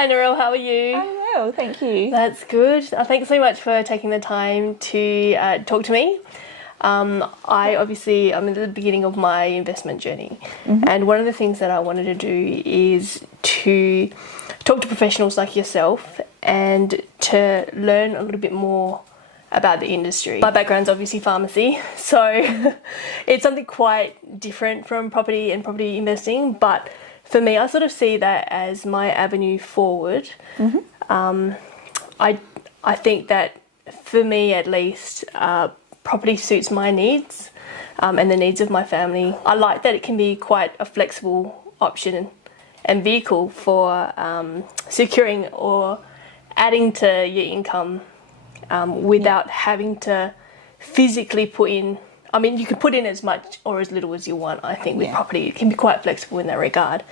Hi Narelle, how are you? I'm well, thank you. That's good. Thanks so much for taking the time to talk to me. I'm in the beginning of my investment journey, and one of the things that I wanted to do is to talk to professionals like yourself and to learn a little bit more about the industry. My background's obviously pharmacy, so it's something quite different from property and property investing, but for me, I sort of see that as my avenue forward. I think that for me at least, property suits my needs and the needs of my family. I like that it can be quite a flexible option and vehicle for securing or adding to your income without having to physically put in. I mean, you can put in as much or as little as you want. I think with property, it can be quite flexible in that regard.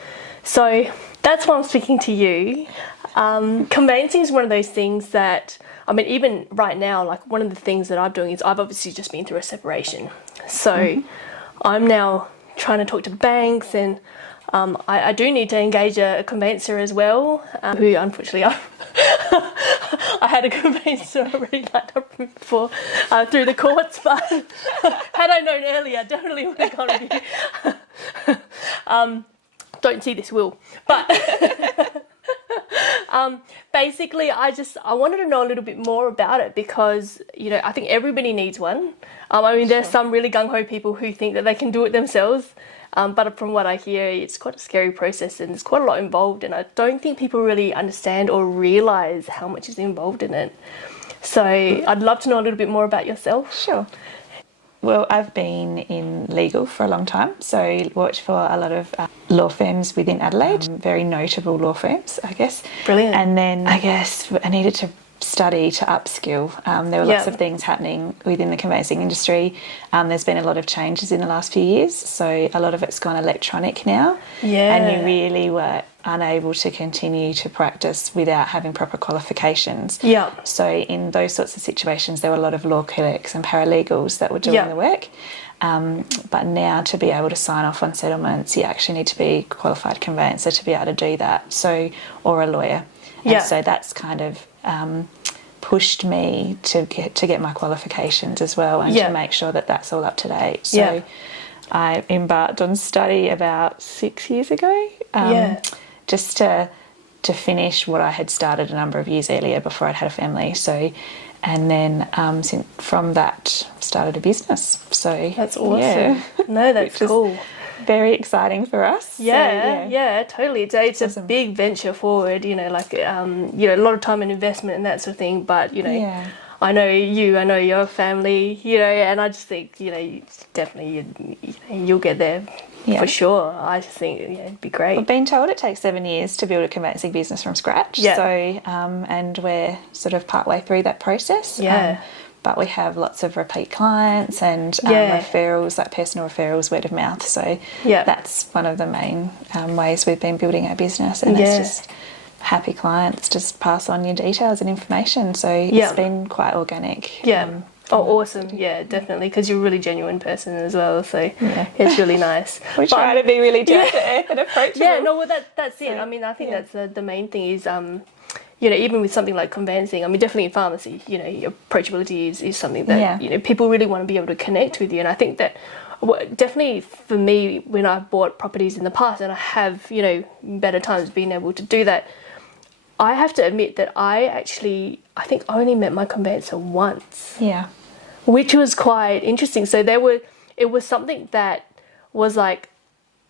So that's why I'm speaking to you. Conveyancing is one of those things that, I mean, even right now, like one of the things that I'm doing is I've obviously just been through a separation. So I'm now trying to talk to banks, and I do need to engage a conveyancer as well, who unfortunately I had a conveyancer already lined up before through the courts, but had I known earlier, definitely would have gone with you. Don't see this will, but basically I wanted to know a little bit more about it because, you know, I think everybody needs one. I mean, there's some really gung-ho people who think that they can do it themselves. But from what I hear, it's quite a scary process and there's quite a lot involved, and I don't think people really understand or realise how much is involved in it. So I'd love to know a little bit more about yourself. Sure. Well, I've been in legal for a long time, so worked for a lot of law firms within Adelaide, very notable law firms, I guess. Brilliant. And then I guess I needed to study to upskill. There were lots of things happening within the conveyancing industry. There's been a lot of changes in the last few years, so a lot of it's gone electronic now. Yeah. And you really were unable to continue to practice without having proper qualifications. Yeah. So in those sorts of situations, there were a lot of law clerks and paralegals that were doing the work. But now to be able to sign off on settlements, you actually need to be a qualified conveyancer to be able to do that. So, or a lawyer. And so that's kind of pushed me to get my qualifications as well, and to make sure that that's all up to date. So I embarked on study about 6 years ago, just to finish what I had started a number of years earlier before I'd had a family. So, and then from that started a business. So that's awesome. No, that's cool. Very exciting for us. Yeah, totally. It's awesome. A big venture forward, you know, like, a lot of time and investment and that sort of thing. But, you know, I know you, I know your family, you know, and I just think, you know, definitely you'll get there for sure. I just think, it'd be great. I've been told it takes 7 years to build a conveyancing business from scratch. Yeah. So, and we're sort of partway through that process. Yeah. But we have lots of repeat clients and referrals, like personal referrals, word of mouth. So that's one of the main ways we've been building our business. And it's just happy clients just pass on your details and information. So it's been quite organic. Yeah. Awesome. Yeah, definitely, because you're a really genuine person as well. So it's really nice. We try to be really down to earth and approachable. Yeah, no, well, that's it. I mean, I think that's the main thing is... you know, even with something like conveyancing, I mean, definitely in pharmacy, you know, your approachability is something that, you know, people really want to be able to connect with you. And I think that definitely for me, when I've bought properties in the past and I have, you know, better times being able to do that, I have to admit that I think I only met my conveyancer once. Yeah. Which was quite interesting. So it was something that was like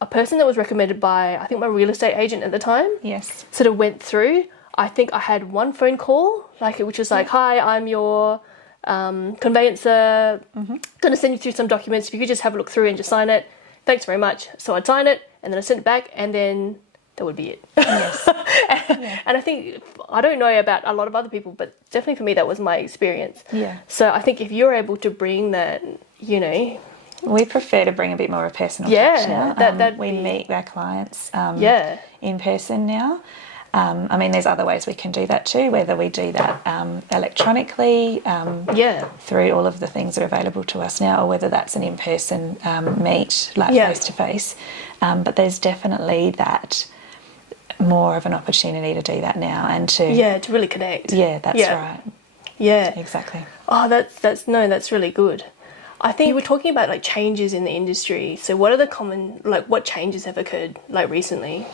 a person that was recommended by, I think, my real estate agent at the time. Yes. Sort of went through. I think I had one phone call, which was like, hi, I'm your conveyancer, going to send you through some documents. If you could just have a look through and just sign it. Thanks very much. So I'd sign it, and then I sent it back, and then that would be it. Yes. And I think, I don't know about a lot of other people, but definitely for me, that was my experience. Yeah. So I think if you're able to bring that, you know... We prefer to bring a bit more of a personal touch now. We meet our clients in person now. I mean, there's other ways we can do that too, whether we do that electronically through all of the things that are available to us now, or whether that's an in-person meet, like face-to-face. But there's definitely that more of an opportunity to do that now and to to really connect. Yeah, that's right. Yeah, exactly. Oh, that's really good. I think you were talking about like changes in the industry. So what are the common, like what changes have occurred like recently?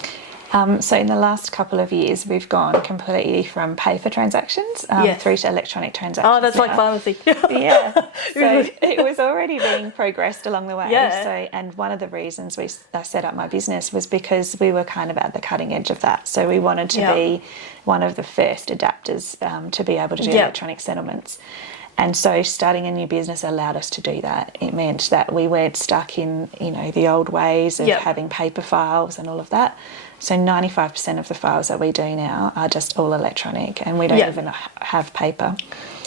So in the last couple of years, we've gone completely from paper transactions through to electronic transactions. Oh, that's now. like pharmacy. Yeah. So it was already being progressed along the way. Yeah. So, and one of the reasons I set up my business was because we were kind of at the cutting edge of that. So we wanted to be one of the first adapters to be able to do electronic settlements. And so starting a new business allowed us to do that. It meant that we weren't stuck in, the old ways of having paper files and all of that. So 95% of the files that we do now are just all electronic, and we don't even have paper.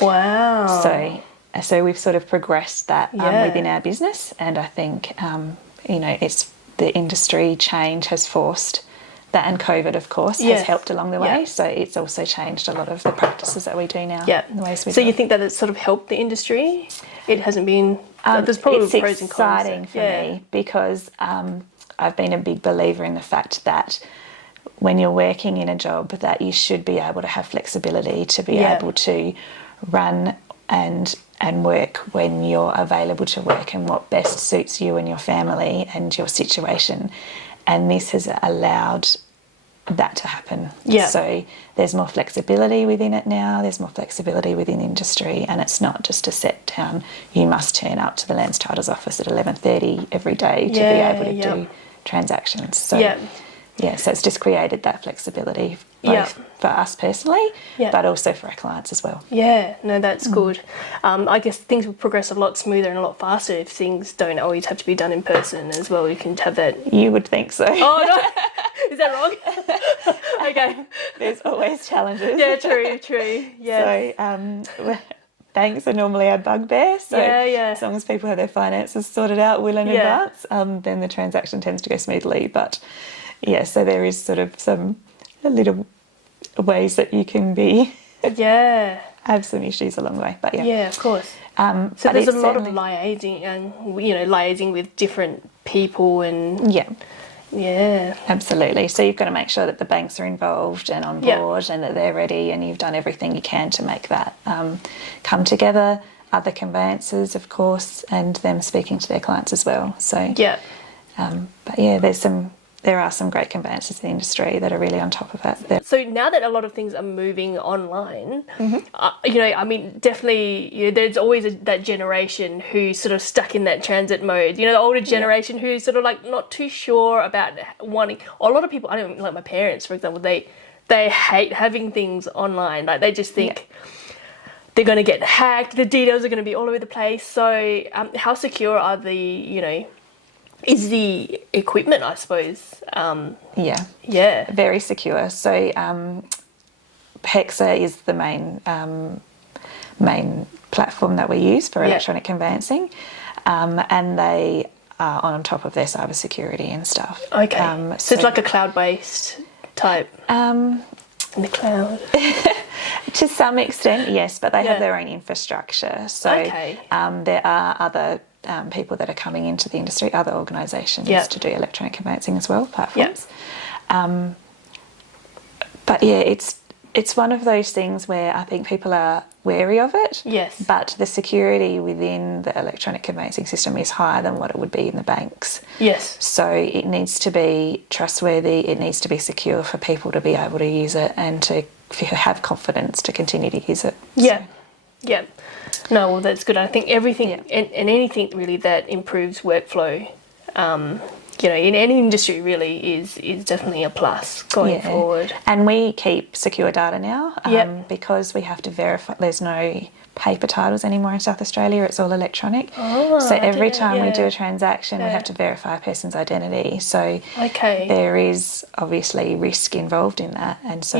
Wow. So we've sort of progressed that within our business, and I think, it's the industry change has forced that, and COVID, of course, has helped along the way. So it's also changed a lot of the practices that we do now. Yeah. The ways we so do you it. think that it's sort of helped the industry? It hasn't been... there's probably it's pros and cons. exciting for me because I've been a big believer in the fact that when you're working in a job that you should be able to have flexibility to be able to run and work when you're available to work and what best suits you and your family and your situation. And this has allowed that to happen. Yeah. So there's more flexibility within it now, there's more flexibility within industry, and it's not just a set down, you must turn up to the Lands Titles office at 11:30 every day to be able to do transactions. So so it's just created that flexibility both for us personally, but also for our clients as well. Yeah, no, that's good. I guess things will progress a lot smoother and a lot faster if things don't always have to be done in person as well. You can have that... You would think so. Oh, no. Is that wrong? Okay. There's always challenges. Yeah, true. Yeah. So banks are normally our bugbear. So as long as people have their finances sorted out well in advance, then the transaction tends to go smoothly. But so there is sort of some little ways that you can be have some issues along the way. But of course. So there's a lot of liaising and liaising with different people and absolutely. So you've got to make sure that the banks are involved and on board and that they're ready, and you've done everything you can to make that come together. Other conveyancers, of course, and them speaking to their clients as well. So but there are some great conveyancers in the industry that are really on top of it. So now that a lot of things are moving online, I mean, definitely, there's always that generation who's sort of stuck in that transit mode. The older generation who's sort of like not too sure about wanting. A lot of people, I don't like my parents, for example, they hate having things online. Like they just think they're going to get hacked. The details are going to be all over the place. So how secure are is the equipment, I suppose? Very secure. So PEXA is the main platform that we use for electronic conveyancing, and they are on top of their cyber security and stuff. Okay. So it's like a cloud-based type. In the cloud. To some extent, yes, but they have their own infrastructure. So there are other people that are coming into the industry, other organisations to do electronic conveyancing as well, platforms. But it's one of those things where I think people are wary of it. Yes. But the security within the electronic conveyancing system is higher than what it would be in the banks. Yes. So it needs to be trustworthy, it needs to be secure for people to be able to use it and to have confidence to continue to use it. Yeah. No, well, that's good. I think everything and anything really that improves workflow, in any industry really is definitely a plus going forward. And we keep secure data now because we have to verify. There's no paper titles anymore in South Australia. It's all electronic. So every time we do a transaction, we have to verify a person's identity. So there is obviously risk involved in that. And so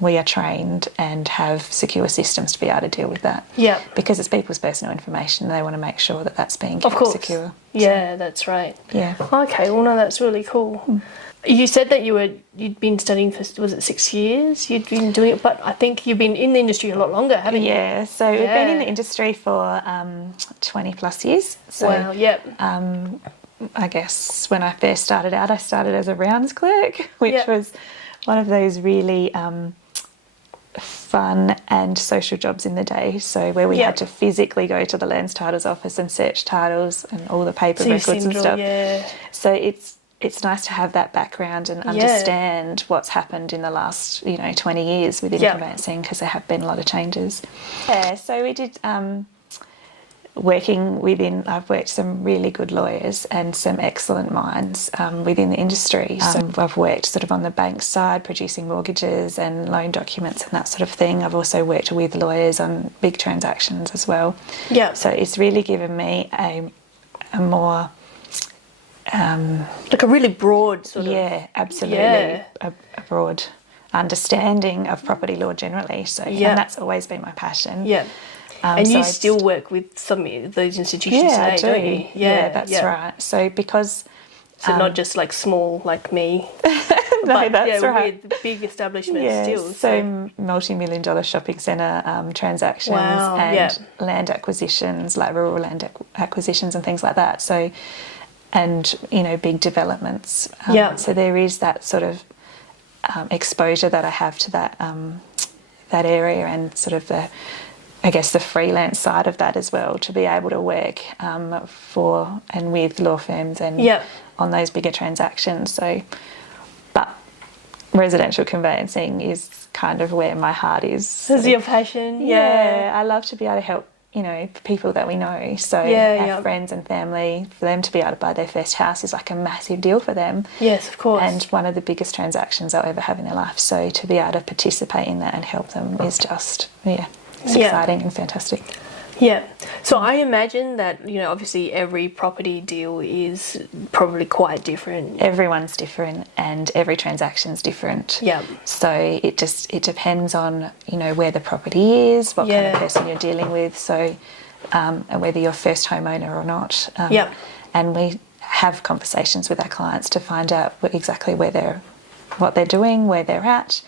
we are trained and have secure systems to be able to deal with that. Yeah. Because it's people's personal information. They want to make sure that that's being kept secure. Yeah, that's right. Yeah. Okay, well, no, that's really cool. You said that you'd been studying for, was it 6 years? You'd been doing it, but I think you've been in the industry a lot longer, haven't you? Yeah, so we've been in the industry for 20 plus years. So, wow, I guess when I first started out, I started as a rounds clerk, which Yeah. was one of those really fun and social jobs in the day. So where we Yeah. had to physically go to the Lands Titles office and search titles and all the paper So you've records seen and it all, stuff. yeah. So it's nice to have that background and understand what's happened in the last 20 years within conveyancing, because there have been a lot of changes. Yeah, so we did I've worked some really good lawyers and some excellent minds within the industry. So I've worked sort of on the bank side, producing mortgages and loan documents and that sort of thing. I've also worked with lawyers on big transactions as well. Yeah. So it's really given me a more like a really broad sort of. yeah, absolutely, Yeah. a broad understanding of property law generally. So and that's always been my passion. Yeah. And so you still work with some of those institutions yeah, today, I do. don't you? Yeah, that's right. So because So not just like small like me. no, but, that's right. with big establishments Yeah, still. so multi-million-dollar shopping centre transactions and land acquisitions, like rural land acquisitions and things like that. So, and big developments. So there is that sort of exposure that I have to that that area, and sort of the freelance side of that as well, to be able to work for and with law firms and on those bigger transactions. So, but residential conveyancing is kind of where my heart is. This is your passion? Yeah, I love to be able to help, people that we know. So our friends and family, for them to be able to buy their first house is like a massive deal for them. Yes, of course. And one of the biggest transactions they'll ever have in their life. So to be able to participate in that and help them is just, it's exciting and fantastic. Yeah. So I imagine that, obviously every property deal is probably quite different. Everyone's different and every transaction's different. Yeah. So it depends on, where the property is, what kind of person you're dealing with, so and whether you're first homeowner or not. And we have conversations with our clients to find out exactly what they're doing, where they're at,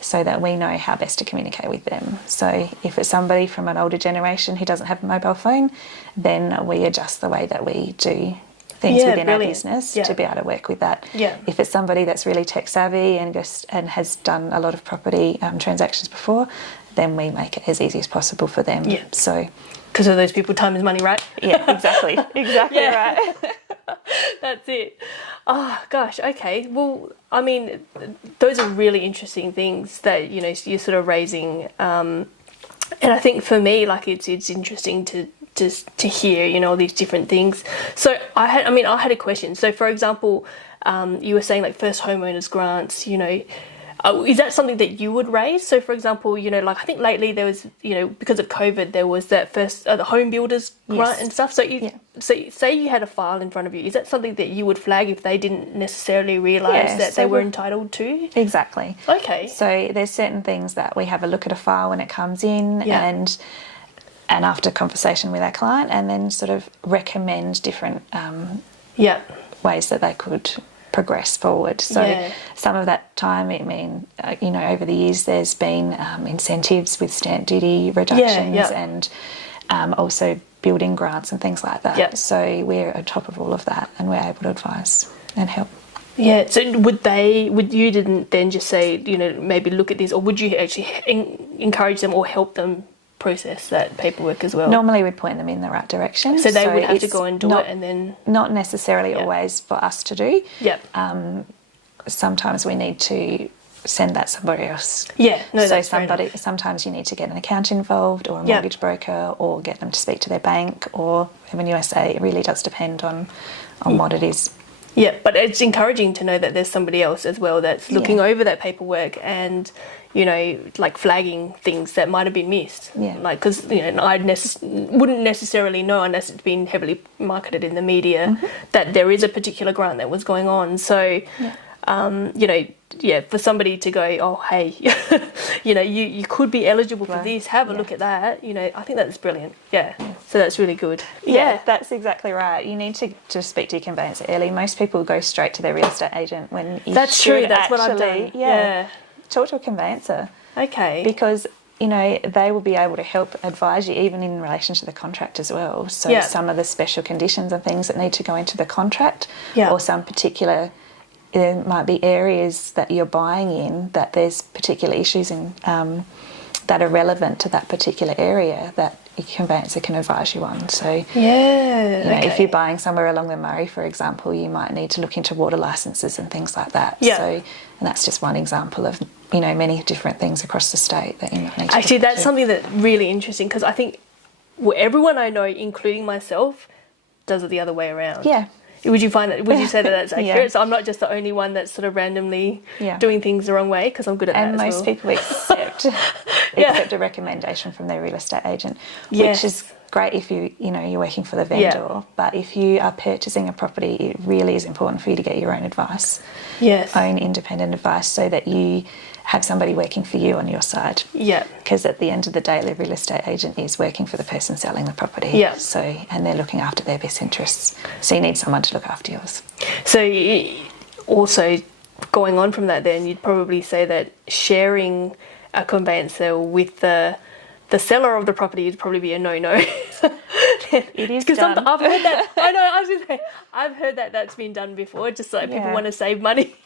so that we know how best to communicate with them. So if it's somebody from an older generation who doesn't have a mobile phone, then we adjust the way that we do things within our business to be able to work with that. Yeah. If it's somebody that's really tech savvy and has done a lot of property transactions before, then we make it as easy as possible for them. Yeah. So, because of those people, time is money, right? Yeah, exactly. Exactly right. That's it. Oh, gosh, okay. Well, I mean, those are really interesting things that, you're sort of raising. And I think for me, like, it's interesting to hear, all these different things. So I had a question. So, for example, you were saying, like, first homeowners grants, is that something that you would raise? So, for example, like I think lately there was, because of COVID, there was that first the home builders grant and stuff. So, so say you had a file in front of you. Is that something that you would flag if they didn't necessarily realise that they were entitled to? Exactly. Okay. So there's certain things that we have a look at a file when it comes in, and after conversation with our client, and then sort of recommend different ways that they could progress forward. So some of that time, over the years there's been incentives with stamp duty reductions and also building grants and things like that. So we're on top of all of that, and we're able to advise and help. Yeah. So would you didn't then just say, maybe look at this, or would you actually encourage them or help them process that paperwork as well? Normally we'd point them in the right direction. So they would have to go and do it, and then... Not necessarily always for us to do. Yeah. Sometimes we need to send that somebody else. Yeah, no, so that's sometimes you need to get an accountant involved, or a mortgage broker, or get them to speak to their bank, or Revenue USA. It really does depend on what it is. Yeah, but it's encouraging to know that there's somebody else as well that's looking over that paperwork and, like flagging things that might have been missed. Yeah. Like, because, I wouldn't necessarily know unless it's been heavily marketed in the media that there is a particular grant that was going on. So, for somebody to go, oh, hey, you could be eligible for this, have a look at that, I think that's brilliant. Yeah. So that's really good. Yeah, that's exactly right. You need to just speak to your conveyancer early. Most people go straight to their real estate agent when you That's true. That's what I've done. Yeah. Talk to a conveyancer. Okay. Because, you know, they will be able to help advise you even in relation to the contract as well. So some of the special conditions and things that need to go into the contract, or some particular, there might be areas that you're buying in that there's particular issues in that are relevant to that particular area that your conveyancer can advise you on. So, you know, if you're buying somewhere along the Murray, for example, you might need to look into water licences and things like that. So, and that's just one example of, you know, many different things across the state that you might need to Actually, look that's into. something that's really interesting, because I think everyone I know, including myself, does it the other way around. Yeah. Would you find that? Would you say that that's accurate? Yeah. So I'm not just the only one that's sort of randomly doing things the wrong way, because I'm good at that as well. And most people accept a recommendation from their real estate agent, which is great if you're working for the vendor. But if you are purchasing a property, it really is important for you to get your own advice, own independent advice, so that you have somebody working for you on your side. Yeah. Because at the end of the day, the real estate agent is working for the person selling the property. Yeah. So, and they're looking after their best interests. So you need someone to look after yours. So also, going on from that, then you'd probably say that sharing a conveyancer with the seller of the property would probably be a no-no. It is done. I've heard that. I know. I was just saying, I've heard that that's been done before, just like people want to save money.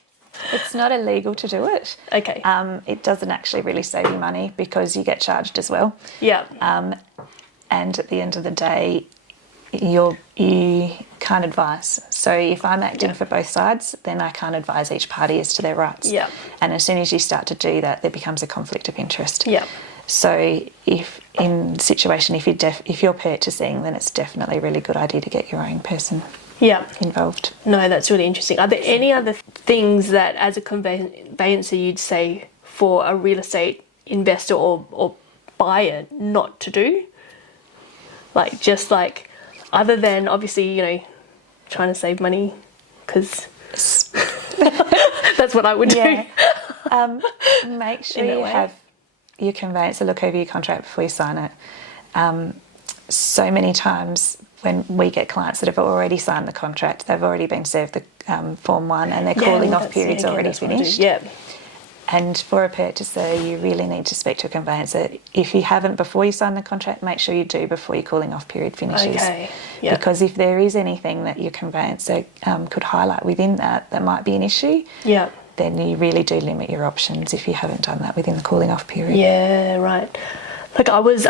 It's not illegal to do it. Okay. It doesn't actually really save you money because you get charged as well. Yeah. And at the end of the day, you can't advise. So if I'm acting for both sides, then I can't advise each party as to their rights. Yeah. And as soon as you start to do that, there becomes a conflict of interest. Yeah. So if you're purchasing, then it's definitely a really good idea to get your own person involved. No, that's really interesting. Are there any other things that, as a conveyancer, you'd say for a real estate investor or buyer not to do? Like, just like, other than obviously, you know, trying to save money, because that's what I would do. Make sure you have your conveyancer look over your contract before you sign it. So many times when we get clients that have already signed the contract, they've already been served the Form 1 and their calling off period's already finished. Yeah. And for a purchaser, you really need to speak to a conveyancer. If you haven't before you sign the contract, make sure you do before your cooling off period finishes. Okay. Yep. Because if there is anything that your conveyancer could highlight within that might be an issue, then you really do limit your options if you haven't done that within the cooling off period. Yeah, right. Like I was,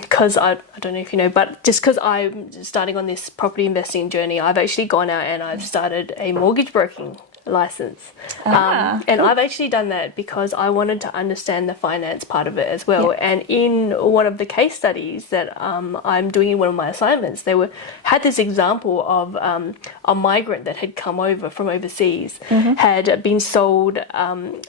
because I don't know if you know, but just because I'm starting on this property investing journey, I've actually gone out and I've started a mortgage broking license. And I've actually done that because I wanted to understand the finance part of it as well. Yeah. And in one of the case studies that I'm doing in one of my assignments, had this example of a migrant that had come over from overseas, had been sold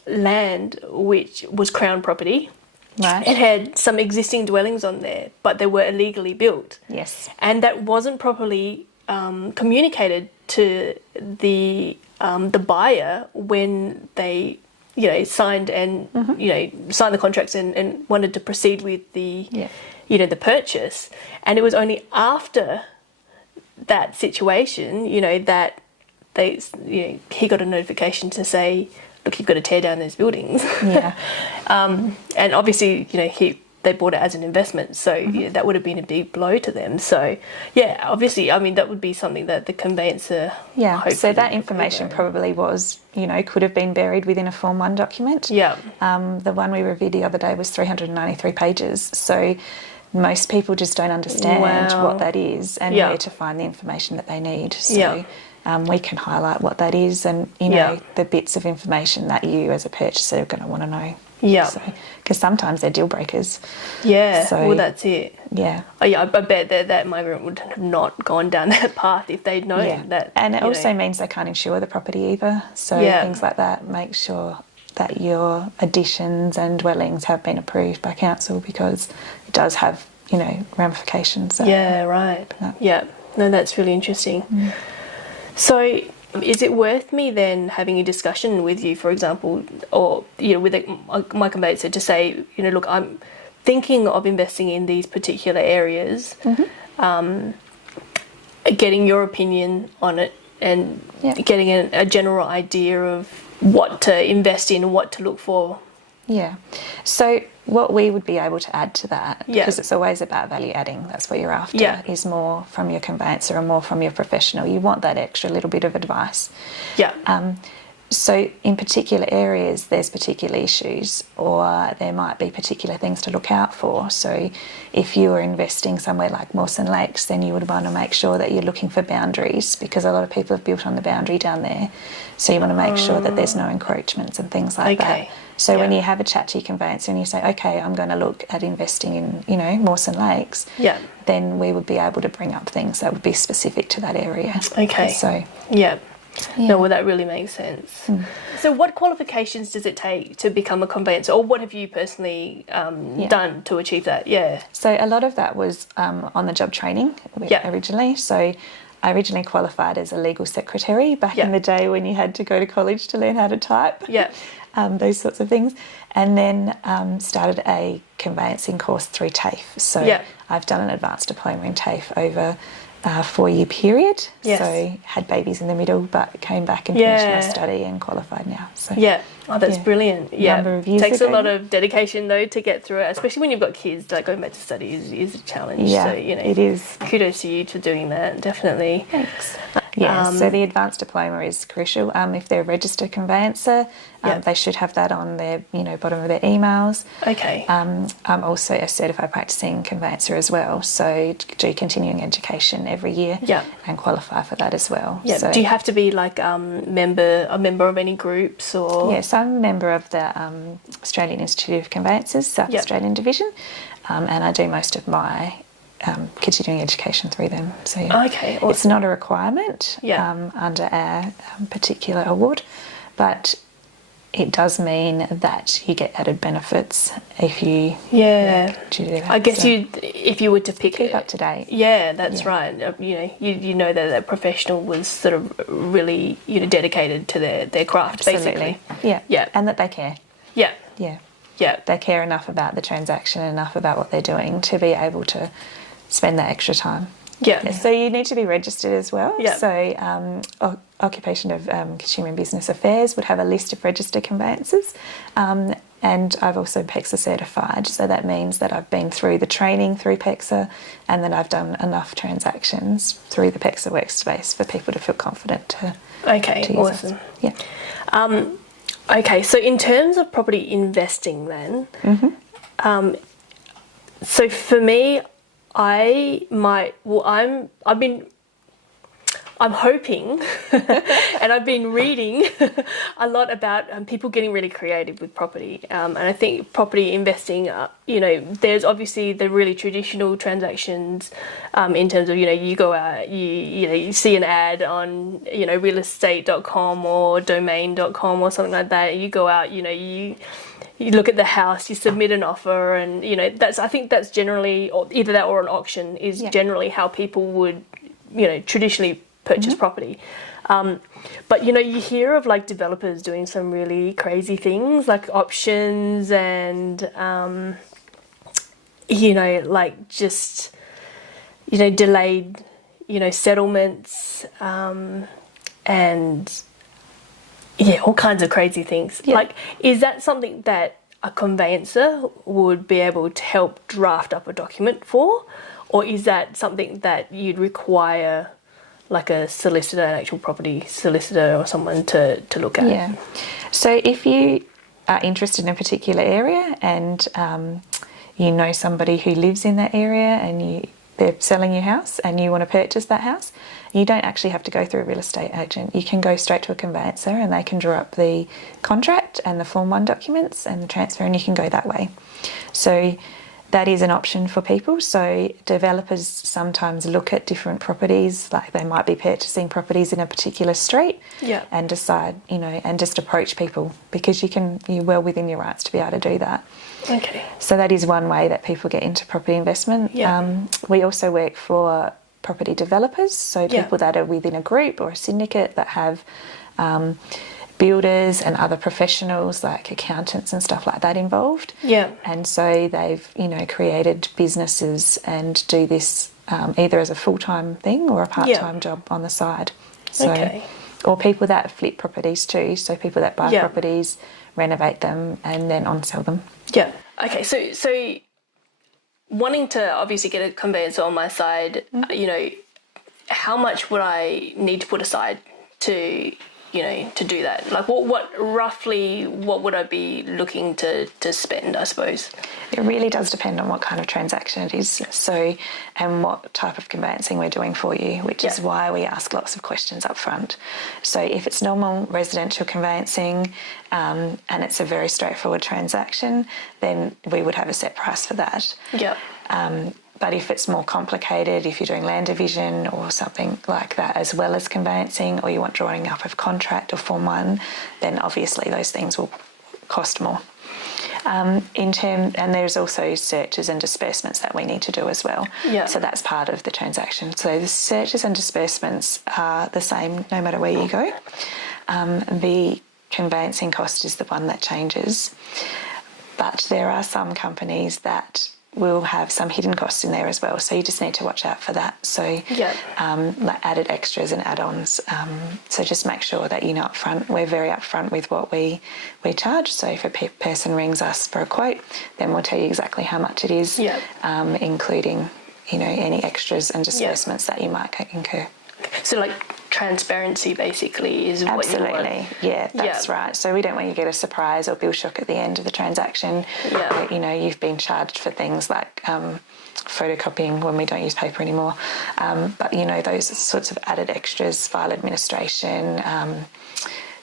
land which was Crown property. Right. It had some existing dwellings on there, but they were illegally built. Yes. And that wasn't properly communicated to the buyer when they, you know, signed the contracts and wanted to proceed with the, the purchase. And it was only after that situation, that he got a notification to say, look, you've got to tear down those buildings. Yeah. And obviously, they bought it as an investment, so that would have been a big blow to them. So, obviously, I mean, that would be something that the conveyancer... Yeah, so that information probably was, could have been buried within a Form 1 document. Yeah. The one we reviewed the other day was 393 pages, so most people just don't understand what that is and where to find the information that they need. So we can highlight what that is and, the bits of information that you as a purchaser are going to want to know. Yeah. Because sometimes they're deal breakers. Yeah, so, well, that's it. Yeah. Oh, yeah, I bet that migrant would have not gone down that path if they'd known that. And it also means they can't insure the property either. So things like that, make sure that your additions and dwellings have been approved by council because it does have, ramifications. So, right. Yeah. No, that's really interesting. Mm. So is it worth me then having a discussion with you, for example, or, with my conveyancer to say, look, I'm thinking of investing in these particular areas, getting your opinion on it and getting a general idea of what to invest in and what to look for? Yeah. So what we would be able to add to that, Yeah. because it's always about value adding, that's what you're after, Yeah. is more from your conveyancer and more from your professional. You want that extra little bit of advice. Yeah. So in particular areas, there's particular issues, or there might be particular things to look out for. So if you are investing somewhere like Mawson Lakes, then you would want to make sure that you're looking for boundaries, because a lot of people have built on the boundary down there. So you want to make sure that there's no encroachments and things like that. So when you have a chat to your conveyancer and you say, okay, I'm going to look at investing in, you know, Mawson Lakes, then we would be able to bring up things that would be specific to that area. Okay. So yeah. No, well, that really makes sense. So what qualifications does it take to become a conveyancer, or what have you personally done to achieve that? Yeah. So a lot of that was on the job training originally. So I originally qualified as a legal secretary back in the day when you had to go to college to learn how to type. Yeah. Those sorts of things. And then started a conveyancing course through TAFE. So I've done an advanced diploma in TAFE over a 4-year period. Yes. So had babies in the middle, but came back and finished my study and qualified now. So oh, that's brilliant. Yeah, number of years takes ago. a lot of dedication though to get through it, especially when you've got kids. Like going back to study is a challenge. Yeah, so, you know, it is. Kudos to you for doing that. Definitely. Thanks. Yeah, so the advanced diploma is crucial. If they're a registered conveyancer, they should have that on their, you know, bottom of their emails. Okay. I'm also a certified practicing conveyancer as well, so do continuing education every year and qualify for that as well. Yeah. So, do you have to be like a member of any groups or? Yes, I'm a member of the Australian Institute of Conveyancers, South Australian Division, and I do most of my continuing education through them. So okay, awesome. It's not a requirement under our particular award, but it does mean that you get added benefits if you do that. I guess if you were to keep up to date. Yeah, that's right. You know, you know that professional was sort of really, you know, dedicated to their craft. Absolutely. Basically. Yeah, and that they care. Yeah. They care enough about the transaction, enough about what they're doing to be able to spend that extra time. Yeah, so you need to be registered as well. Yeah. So Occupation of Consumer and Business Affairs would have a list of registered conveyancers, and I've also PEXA certified, so that means that I've been through the training through PEXA and that I've done enough transactions through the PEXA workspace for people to feel confident to use awesome. It. Yeah. Okay, so in terms of property investing then, so for me, I'm hoping and I've been reading a lot about people getting really creative with property, and I think property investing, you know, there's obviously the really traditional transactions in terms of, you know, you go out, you see an ad on, you know, realestate.com or domain.com or something like that, you go out, you know, you look at the house, you submit an offer, and, you know, I think that's generally, or either that or an auction is generally how people would, you know, traditionally purchase property. But, you know, you hear of like developers doing some really crazy things like options and, you know, like just, you know, delayed, you know, settlements, and all kinds of crazy things. Like, is that something that a conveyancer would be able to help draft up a document for, or is that something that you'd require like a solicitor, an actual property solicitor or someone to look at? Yeah. So if you are interested in a particular area and you know somebody who lives in that area and they're selling your house and you want to purchase that house, you don't actually have to go through a real estate agent. You can go straight to a conveyancer and they can draw up the contract and the Form 1 documents and the transfer, and you can go that way. So that is an option for people. So developers sometimes look at different properties, like they might be purchasing properties in a particular street and decide, you know, and just approach people, because you're well within your rights to be able to do that. Okay. So that is one way that people get into property investment. We also work for property developers, so people that are within a group or a syndicate that have builders and other professionals like accountants and stuff like that involved. And so they've, you know, created businesses and do this either as a full-time thing or a part-time job on the side. So, or people that flip properties too, so people that buy properties, renovate them and then on-sell them. Okay, so wanting to obviously get a conveyancer on my side, you know, how much would I need to put aside to, you know, to do that? Like what roughly would I be looking to spend, I suppose? It really does depend on what kind of transaction it is, so, and what type of conveyancing we're doing for you, which is why we ask lots of questions up front. So if it's normal residential conveyancing and it's a very straightforward transaction, then we would have a set price for that. Yeah. But if it's more complicated, if you're doing land division or something like that, as well as conveyancing, or you want drawing up of contract or Form 1, then obviously those things will cost more. And there's also searches and disbursements that we need to do as well. Yeah. So that's part of the transaction. So the searches and disbursements are the same no matter where you go. The conveyancing cost is the one that changes. But there are some companies that will have some hidden costs in there as well. So you just need to watch out for that. So like added extras and add-ons. So just make sure that you know up front. We're very upfront with what we charge. So if a person rings us for a quote, then we'll tell you exactly how much it is, including, you know, any extras and disbursements that you might incur. So like transparency basically is what you want. Absolutely, yeah, that's right. So we don't want you to get a surprise or bill shock at the end of the transaction. Where, you know, you've been charged for things like photocopying when we don't use paper anymore. But, you know, those sorts of added extras, file administration,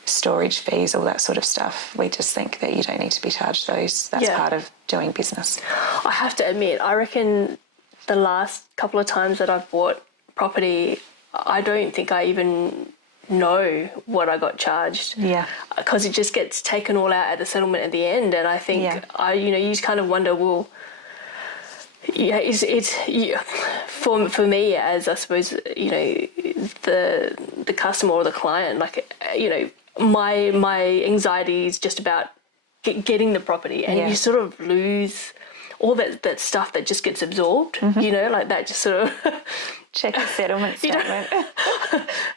storage fees, all that sort of stuff. We just think that you don't need to be charged those. That's part of doing business. I have to admit, I reckon the last couple of times that I've bought property, I don't think I even know what I got charged. Yeah. Because it just gets taken all out at the settlement at the end, and I think you just kind of wonder, well, for me as I suppose, you know, the customer or the client, like, you know, my anxiety is just about getting the property, and you sort of lose all that stuff that just gets absorbed, you know, like that just sort of... Check your settlement statement.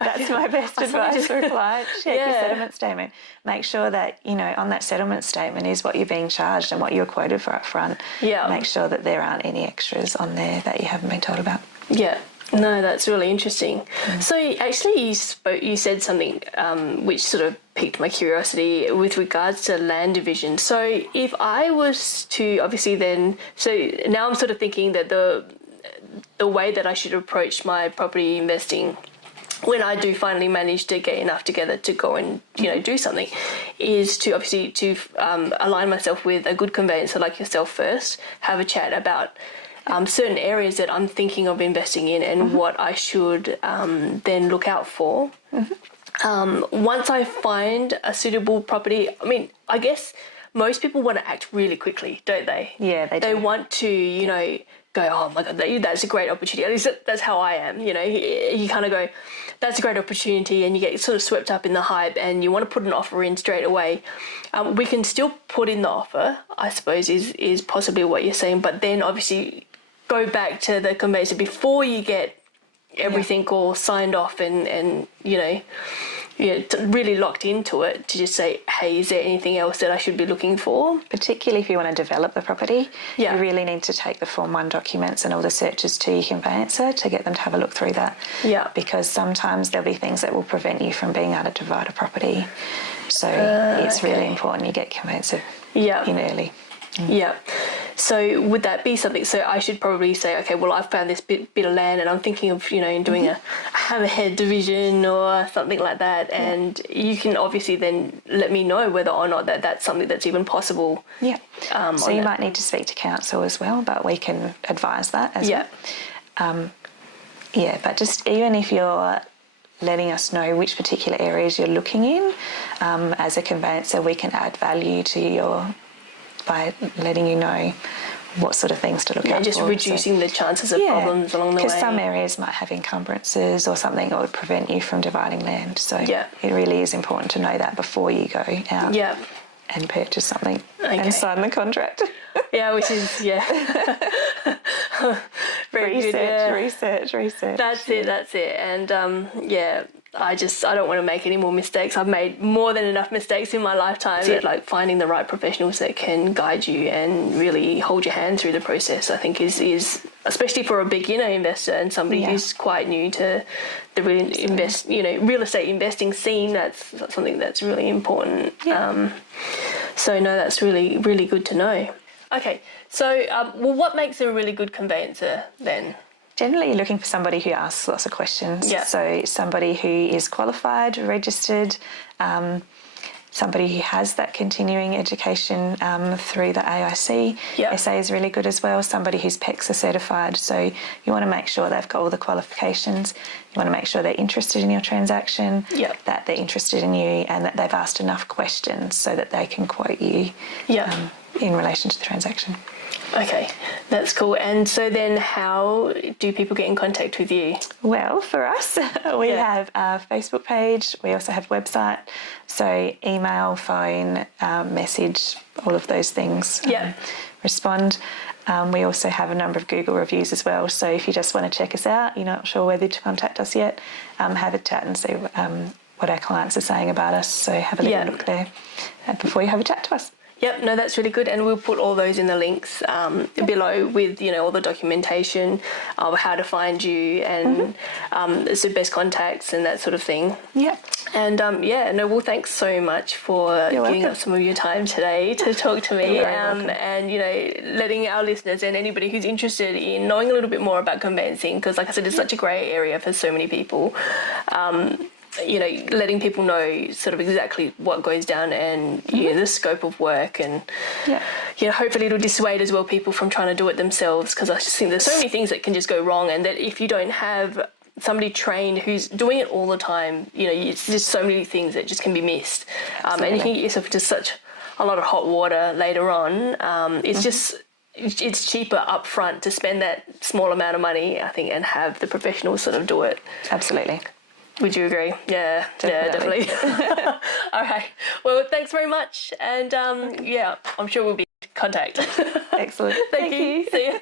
That's my best advice for a client. Check your settlement statement. Make sure that, you know, on that settlement statement is what you're being charged and what you're quoted for up front. Yeah. Make sure that there aren't any extras on there that you haven't been told about. Yeah. No, that's really interesting. So actually you said something which sort of piqued my curiosity with regards to land division. So if I was to obviously then, so now I'm sort of thinking that the way that I should approach my property investing when I do finally manage to get enough together to go and, you know, do something, is to obviously align myself with a good conveyancer like yourself first, have a chat about certain areas that I'm thinking of investing in and what I should then look out for. Once I find a suitable property, I mean, I guess most people want to act really quickly, don't they? Yeah, they do. They want to, you know, go, oh my God, that's a great opportunity. At least that's how I am, you know. You kind of go, that's a great opportunity, and you get sort of swept up in the hype and you want to put an offer in straight away. We can still put in the offer, I suppose, is possibly what you're saying, but then obviously go back to the conveyancer before you get everything all signed off and you know, really locked into it, to just say, hey, is there anything else that I should be looking for? Particularly if you want to develop the property, you really need to take the Form 1 documents and all the searches to your conveyancer to get them to have a look through that. Yeah. Because sometimes there'll be things that will prevent you from being able to divide a property. So it's really important you get conveyancer in early. Yeah. So would that be something, so I should probably say, okay, well, I've found this bit of land and I'm thinking of, you know, doing a hammerhead division or something like that, and you can obviously then let me know whether or not that's something that's even possible. Yeah. So you might need to speak to council as well, but we can advise that as well. But just even if you're letting us know which particular areas you're looking in, as a conveyancer, we can add value to by letting you know what sort of things to look out for. Just reducing the chances of problems along the way. Because some areas might have encumbrances or something that would prevent you from dividing land. So it really is important to know that before you go out and purchase something and sign the contract. Which is, very research, good. Research. That's it. And, I don't want to make any more mistakes. I've made more than enough mistakes in my lifetime. But like finding the right professionals that can guide you and really hold your hand through the process, I think is especially for a beginner investor and somebody who's quite new to the real estate investing scene. That's something that's really important. Yeah. So no, that's really, really good to know. Okay, so what makes a really good conveyancer then? Generally, you're looking for somebody who asks lots of questions. Yeah. So somebody who is qualified, registered, somebody who has that continuing education through the AIC. Yeah. SA is really good as well. Somebody who's PEXA certified. So you want to make sure they've got all the qualifications. You want to make sure they're interested in your transaction, that they're interested in you, and that they've asked enough questions so that they can quote you in relation to the transaction. Okay, that's cool. And so then how do people get in contact with you? Well, for us, we have a Facebook page. We also have a website. So email, phone, message, all of those things. Respond. We also have a number of Google reviews as well. So if you just want to check us out, you're not sure whether to contact us yet, have a chat and see what our clients are saying about us. So have a little look there before you have a chat to us. Yep, no, that's really good, and we'll put all those in the links below with all the documentation of how to find you and the best contacts and that sort of thing. Yep. And well, thanks so much for giving up some of your time today to talk to me, and letting our listeners and anybody who's interested in knowing a little bit more about conveyancing, because like I said, it's such a grey area for so many people. Letting people know sort of exactly what goes down and the scope of work, and hopefully it'll dissuade as well people from trying to do it themselves, because I just think there's so many things that can just go wrong, and that if you don't have somebody trained who's doing it all the time, it's just so many things that just can be missed, and you can get yourself into such a lot of hot water later on. It's cheaper up front to spend that small amount of money, I think, and have the professionals sort of do it. Absolutely. Would you agree? Yeah, definitely. All right. Well, thanks very much. And I'm sure we'll be in contact. Excellent. Thank you. See you.